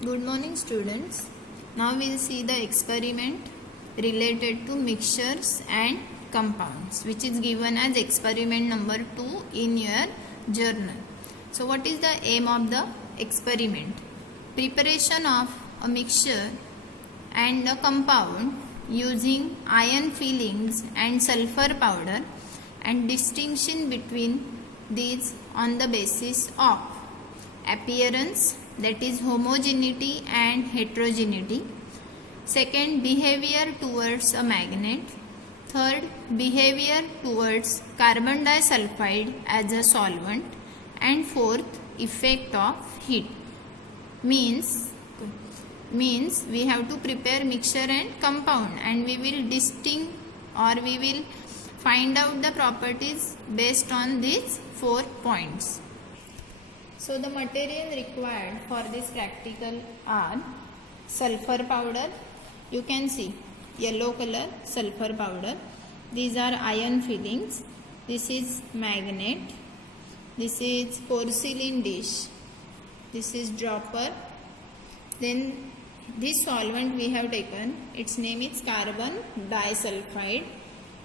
Good morning, students. Now we will see the experiment related to mixtures and compounds, which is given as experiment number 2 in your journal. So what is the aim of the experiment? Preparation of a mixture and a compound using iron fillings and sulfur powder, and distinction between these on the basis of appearance, that is homogeneity and heterogeneity. Second, behavior towards a magnet. Third, behavior towards carbon disulfide as a solvent. And fourth, effect of heat. Means we have to prepare mixture and compound, and we will distinct or we will find out the properties based on these 4 points. So the material required for this practical are sulfur powder. You can see yellow color sulfur powder. These are iron fillings. This is magnet. This is porcelain dish. This is dropper. Then this solvent we have taken, its name is carbon disulfide.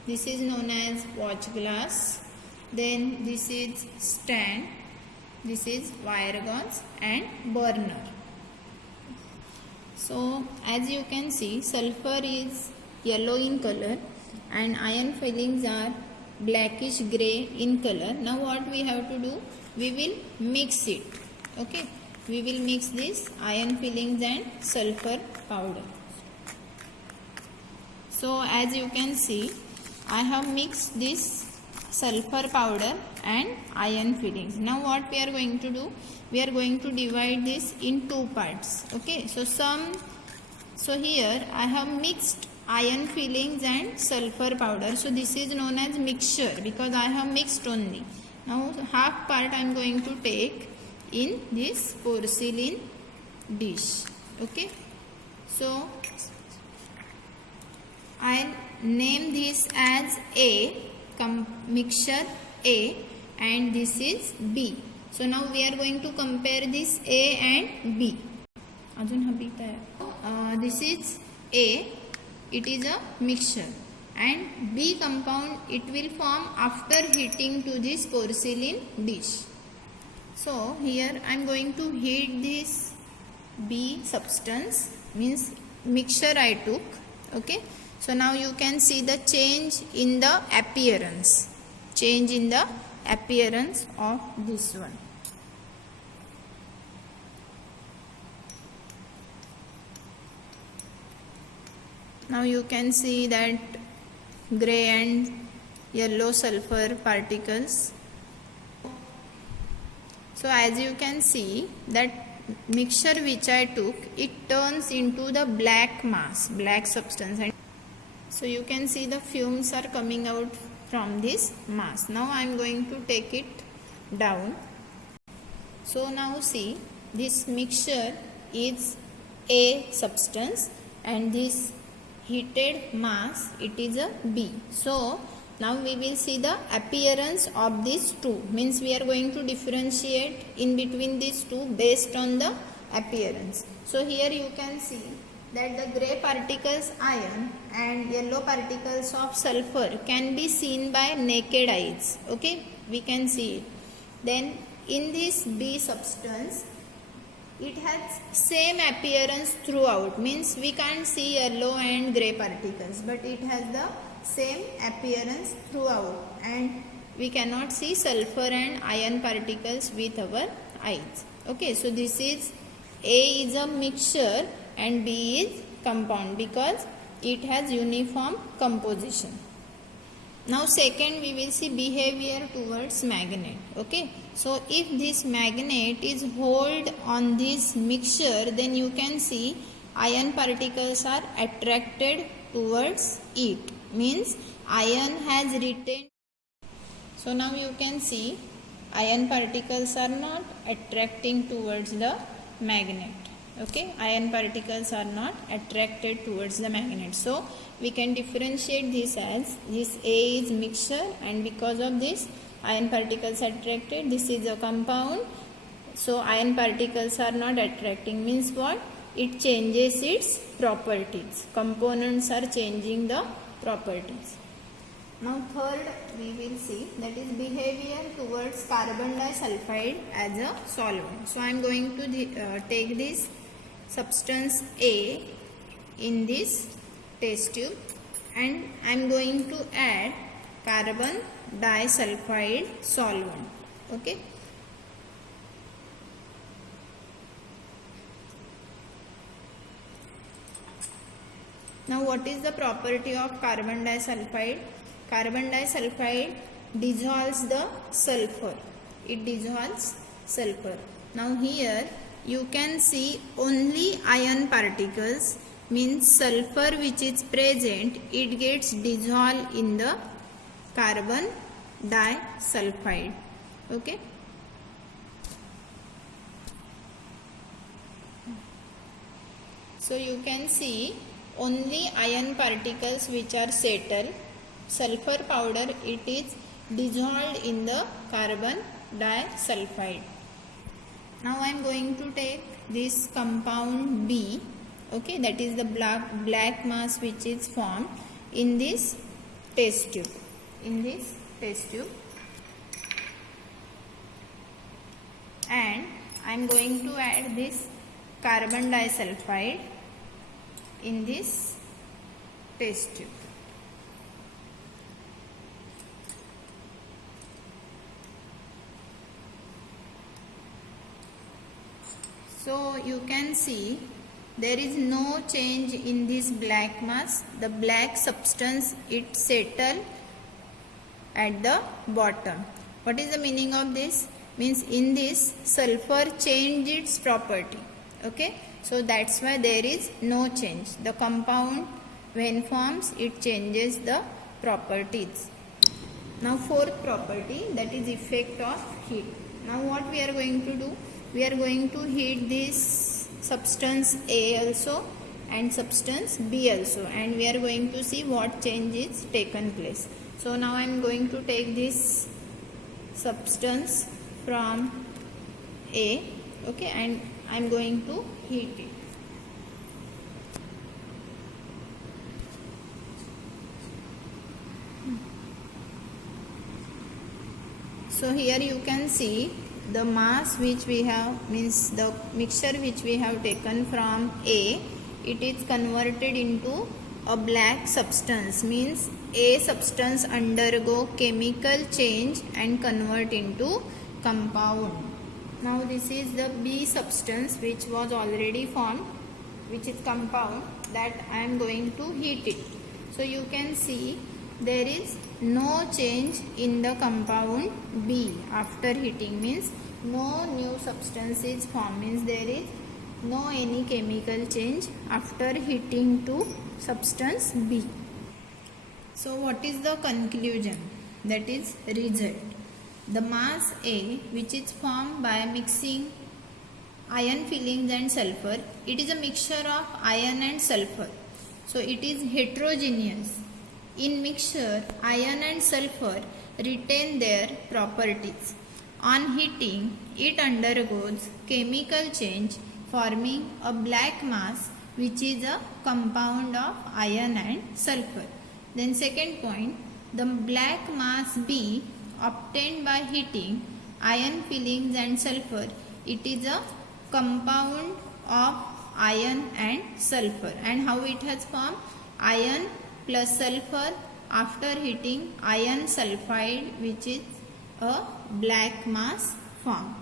This is known as watch glass. Then this is stand. This is wire gauze and burner. So as you can see, sulfur is yellow in color and iron fillings are blackish grey in color. Now what we have to do? We will mix it. Okay. We will mix this iron fillings and sulfur powder. So as you can see, I have mixed this sulfur powder and iron fillings. Now what we are going to do? We are going to divide this in 2 parts. Okay. So here I have mixed iron fillings and sulfur powder. So this is known as mixture because I have mixed only. Now half part I am going to take in this porcelain dish. Okay. So I name this as A, mixture A, and this is B. So now we are going to compare this A and B. This is A, it is a mixture, and B compound it will form after heating to this porcelain dish. So here I am going to heat this B substance, means mixture I took. Okay. So now you can see the change in the appearance. Change in the appearance of this one. Now you can see that grey and yellow sulfur particles. So as you can see that mixture which I took, it turns into the black mass, black substance. And so you can see the fumes are coming out from this mass. Now I am going to take it down. So now see, this mixture is A substance and this heated mass, it is a B. So now we will see the appearance of these two. Means we are going to differentiate in between these two based on the appearance. So here you can see that the grey particles iron and yellow particles of sulfur can be seen by naked eyes. Okay, we can see it. Then in this B substance, it has same appearance throughout. Means we can't see yellow and grey particles, but it has the same appearance throughout, and we cannot see sulfur and iron particles with our eyes. Okay, so this is A is a mixture and B is compound because it has uniform composition. Now second we will see behavior towards magnet. Okay, so if this magnet is hold on this mixture, then you can see iron particles are attracted towards it. Means iron has retained. So now you can see iron particles are not attracting towards the magnet. Okay, iron particles are not attracted towards the magnet. So we can differentiate this as this A is mixture, and because of this iron particles attracted, this is a compound So ion particles are not attracting means what? It changes its properties. Components are changing the properties. Now third we will see, that is behavior towards carbon disulfide as a solvent. So I am going to take this substance A in this test tube and I am going to add carbon disulfide solvent. Okay. Now what is the property of carbon disulfide? Carbon disulfide dissolves the sulfur. It dissolves sulfur. Now here you can see only ion particles, means sulfur which is present, it gets dissolved in the carbon disulfide. Okay. So you can see only ion particles which are settle. Sulfur powder, it is dissolved in the carbon disulfide. Now I am going to take this compound B, okay, that is the black mass which is formed in this test tube. And I am going to add this carbon disulfide in this test tube. So you can see there is no change in this black mass. The black substance, it settle at the bottom. What is the meaning of this? Means in this sulfur changed its property. Okay. So that's why there is no change. The compound when forms, it changes the properties. Now fourth property, that is effect of heat. Now what we are going to do? We are going to heat this substance A also and substance B also, and we are going to see what change is taken place. So now I am going to take this substance from A, okay, and I am going to heat it. So here you can see the mass which we have, means the mixture which we have taken from A, it is converted into a black substance, means A substance undergo chemical change and convert into compound. Now this is the B substance which was already formed, which is compound, that I am going to heat it. So you can see there is no change in the compound B after heating, means no new substance is formed, means there is no any chemical change after heating to substance B. So what is the conclusion? That is result. The mass A, which is formed by mixing iron fillings and sulfur, it is a mixture of iron and sulfur. So it is heterogeneous. In mixture, iron and sulfur retain their properties. On heating, it undergoes chemical change, forming a black mass which is a compound of iron and sulfur. Then second point, the black mass B obtained by heating iron fillings and sulfur, it is a compound of iron and sulfur. And how it has formed? Iron plus sulfur after heating iron sulfide, which is a black mass form.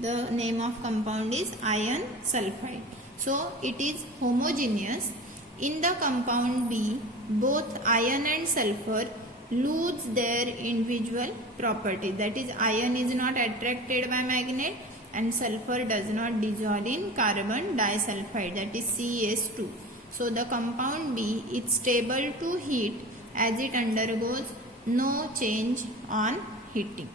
The name of compound is iron sulfide. So it is homogeneous. In the compound B, both iron and sulfur lose their individual properties. That is, iron is not attracted by magnet and sulfur does not dissolve in carbon disulfide, that is CH2. So the compound B is stable to heat as it undergoes no change on heating.